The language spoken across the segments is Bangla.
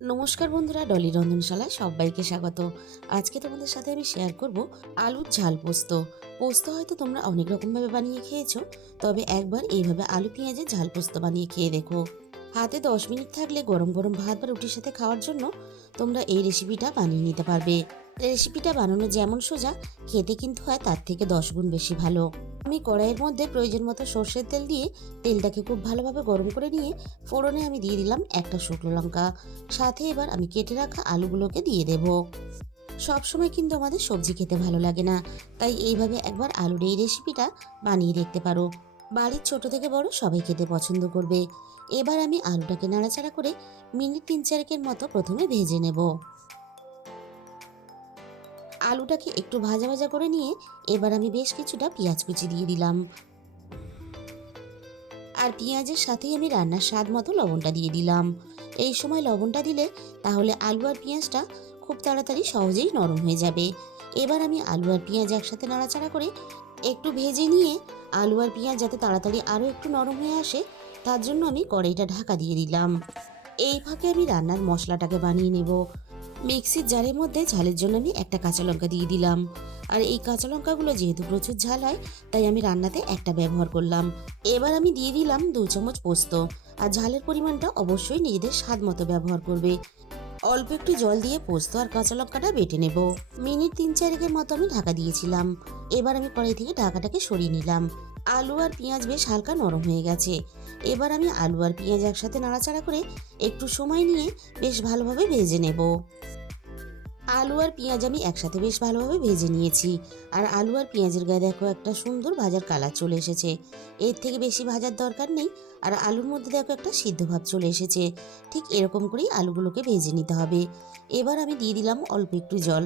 নমস্কার বন্ধুরা, ডলি রন্ধনশালায় সবাইকে স্বাগত। আজকে তোমাদের সাথে আমি শেয়ার করব আলুর ঝাল পোস্ত। পোস্ত হয়তো তোমরা অনেক রকমভাবে বানিয়ে খেয়েছো, তবে একবার এইভাবে আলু পেঁয়াজের ঝাল পোস্ত বানিয়ে খেয়ে দেখো। হাতে 10 মিনিট থাকলে গরম গরম ভাত বা রুটির সাথে খাওয়ার জন্য তোমরা এই রেসিপিটা বানিয়ে নিতে পারবে। রেসিপিটা বানানো যেমন সোজা, খেতে কিন্তু হয় তার থেকে 10 গুণ বেশি ভালো। আমি কড়াইয়ের মধ্যে প্রয়োজন মতো সর্ষের তেল দিয়ে তেলটাকে খুব ভালোভাবে গরম করে নিয়ে ফোড়নে আমি দিয়ে দিলাম একটা শুকনো লঙ্কা। সাথে এবার আমি কেটে রাখা আলুগুলোকে দিয়ে দেব। সবসময় কিন্তু আমাদের সবজি খেতে ভালো লাগে না, তাই এইভাবে একবার আলুর এই রেসিপিটা বানিয়ে দেখতে পারো। বাড়ির ছোট থেকে বড় সবাই খেতে পছন্দ করবে। এবার আমি আলুটাকে নাড়াচাড়া করে মিনিট 3-4 মতো প্রথমে ভেজে নেব। আলুটাকে একটু ভাজা ভাজা করে নিয়ে এবার আমি বেশ কিছুটা পেঁয়াজ কুচি দিয়ে দিলাম। আর পেঁয়াজের সাথেই আমি রান্নার স্বাদ মতো লবণটা দিয়ে দিলাম। এই সময় লবণটা দিলে তাহলে আলু আর পেঁয়াজটা খুব তাড়াতাড়ি সহজেই নরম হয়ে যাবে। এবার আমি আলু আর পেঁয়াজ একসাথে নাড়াচাড়া করে একটু ভেজে নিয়ে আলু আর পেঁয়াজ যাতে তাড়াতাড়ি আরও একটু নরম হয়ে আসে, তার জন্য আমি কড়াইটা ঢাকা দিয়ে দিলাম। এই ফাঁকে আমি রান্নার মশলাটাকে বানিয়ে নেব। মিক্সির জারের মধ্যে ঝালের জন্য আমি একটা কাঁচা লঙ্কা দিয়ে দিলাম। আর এই কাঁচা লঙ্কাগুলো যেহেতু প্রচুর ঝাল হয়, তাই আমি রান্নাতে একটা ব্যবহার করলাম। এবার আমি দিয়ে দিলাম 2 চামচ পোস্ত। আর ঝালের পরিমাণটা অবশ্যই নিজেদের স্বাদ মতো ব্যবহার করবে। অল্প একটু জল দিয়ে পোস্ত আর কাঁচা লঙ্কাটা বেটে নেব। মিনিট 3-4 মতো আমি ঢাকা দিয়েছিলাম। এবার আমি কড়াই থেকে ঢাকাটাকে সরিয়ে নিলাম। আলু আর পেঁয়াজ বেশ হালকা নরম হয়ে গেছে। এবার আমি আলু আর পেঁয়াজ একসাথে নাড়াচাড়া করে একটু সময় নিয়ে বেশ ভালোভাবে ভেজে নেব। আলু আর পেঁয়াজ আমি একসাথে বেশ ভালোভাবে ভেজে নিয়েছি। আর আলু আর পেঁয়াজের গায়ে দেখো একটা সুন্দর ভাজার কালার চলে এসেছে। এর থেকে বেশি ভাজার দরকার নেই। আর আলুর মধ্যে দেখো একটা সিদ্ধ ভাব চলে এসেছে। ঠিক এরকম করেই আলুগুলোকে ভেজে নিতে হবে। এবার আমি দিয়ে দিলাম অল্প একটু জল,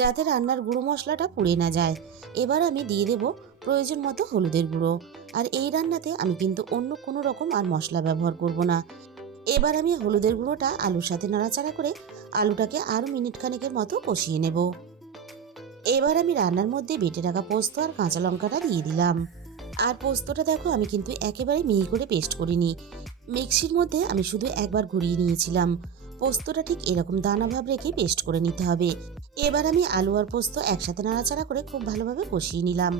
যাতে রান্নার গুঁড়ো মশলাটা পুড়ে না যায়। এবার আমি দিয়ে দেব প্রয়োজন মতো হলুদের গুঁড়ো। আর এই রান্নাতে আমি কিন্তু অন্য কোনো রকম আর মশলা ব্যবহার করব না। এবার আমি হলুদের গুঁড়োটা আলুর সাথে নাড়াচাড়া করে আলুটাকে আরও মিনিট খানেকের মতো কষিয়ে নেব। এবার আমি রান্নার মধ্যে বেটে রাখা পোস্ত আর কাঁচা লঙ্কাটা দিয়ে দিলাম। আর পোস্তটা দেখো আমি কিন্তু একেবারে মিহি করে পেস্ট করিনি। মিক্সির মধ্যে আমি শুধু একবার ঘুরিয়ে নিয়েছিলাম। পোস্তটা ঠিক এরকম দানা ভাব রেখে পেস্ট করে নিতে হবে। এবার আমি আলু আর পোস্ত একসাথে নাড়াচাড়া করে খুব ভালোভাবে কষিয়ে নিলাম।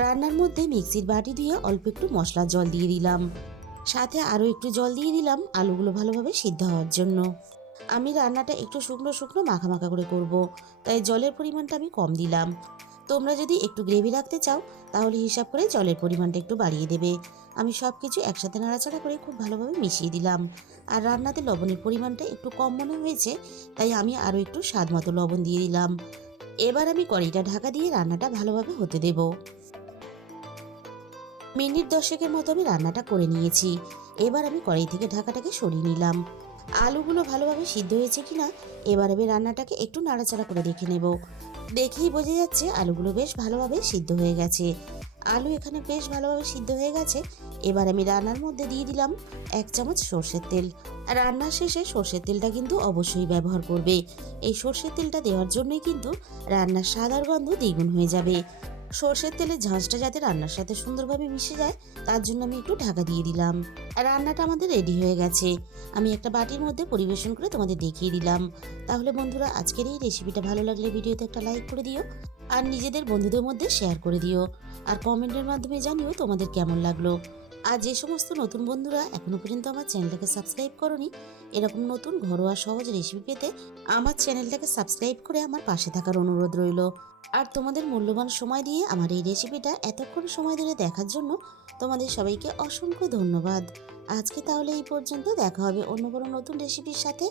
রান্নার মধ্যে মিক্সির বাটি দিয়ে অল্প একটু মশলার জল দিয়ে দিলাম। সাথে আরও একটু জল দিয়ে দিলাম আলুগুলো ভালোভাবে সিদ্ধ হওয়ার জন্য। আমি রান্নাটা একটু শুকনো শুকনো মাখা মাখা করে করব, তাই জলের পরিমাণটা আমি কম দিলাম। তোমরা যদি একটু গ্রেভি রাখতে চাও, তাহলে হিসাব করে জলের পরিমাণটা একটু বাড়িয়ে দেবে। আমি সব কিছু একসাথে নাড়াচাড়া করে খুব ভালোভাবে মিশিয়ে দিলাম। আর রান্নাতে লবণের পরিমাণটা একটু কম মনে হয়েছে, তাই আমি আরও একটু স্বাদ মতো লবণ দিয়ে দিলাম। এবার আমি কড়াইটা ঢাকা দিয়ে রান্নাটা ভালোভাবে হতে দেব। মিনিট 10 মতো আমি রান্নাটা করে নিয়েছি। এবার আমি কড়াই থেকে ঢাকাটাকে সরিয়ে নিলাম। আলুগুলো ভালোভাবে সিদ্ধ হয়েছে কিনা এবার আমি রান্নাটাকে একটু নাড়াচাড়া করে দেখে নেব। দেখেই বোঝা যাচ্ছে আলুগুলো বেশ ভালোভাবে সিদ্ধ হয়ে গেছে। আলু এখানে বেশ ভালোভাবে সিদ্ধ হয়ে গেছে। এবার আমি রান্নার মধ্যে দিয়ে দিলাম 1 চামচ সর্ষের তেল। রান্নার শেষে সর্ষের তেলটা কিন্তু অবশ্যই ব্যবহার করবে। এই সর্ষের তেলটা দেওয়ার জন্যই কিন্তু রান্নার স্বাদ আর গন্ধ দ্বিগুণ হয়ে যাবে। সর্ষের তেলের ঝাঁঝটা যাতে রান্নার সাথে সুন্দরভাবে মিশে যায়, তার জন্য আমি একটু ঢাকা দিয়ে দিলাম। রান্নাটা আমাদের রেডি হয়ে গেছে। আমি একটা বাটির মধ্যে পরিবেশন করে তোমাদের দেখিয়ে দিলাম। তাহলে বন্ধুরা, আজকের এই রেসিপিটা ভালো লাগলে ভিডিওতে একটা লাইক করে দিও। আর নিজেদের বন্ধুদের মধ্যে শেয়ার করে দিও। আর কমেন্টের মাধ্যমে জানিও তোমাদের কেমন লাগলো। আর যে সমস্ত নতুন বন্ধুরা এখনো পর্যন্ত আমার চ্যানেলটাকে সাবস্ক্রাইব করনি, এরকম নতুন ঘরোয়া সহজ রেসিপি পেতে আমার চ্যানেলটাকে সাবস্ক্রাইব করে আমার পাশে থাকার অনুরোধ রইল। আর তোমাদের মূল্যবান সময় দিয়ে আমার এই রেসিপিটা এতক্ষণ সময় ধরে দেখার জন্য তোমাদের সবাইকে অসংখ্য ধন্যবাদ। আজকে তাহলে এই পর্যন্ত, দেখা হবে অন্য কোনো নতুন রেসিপির সাথে।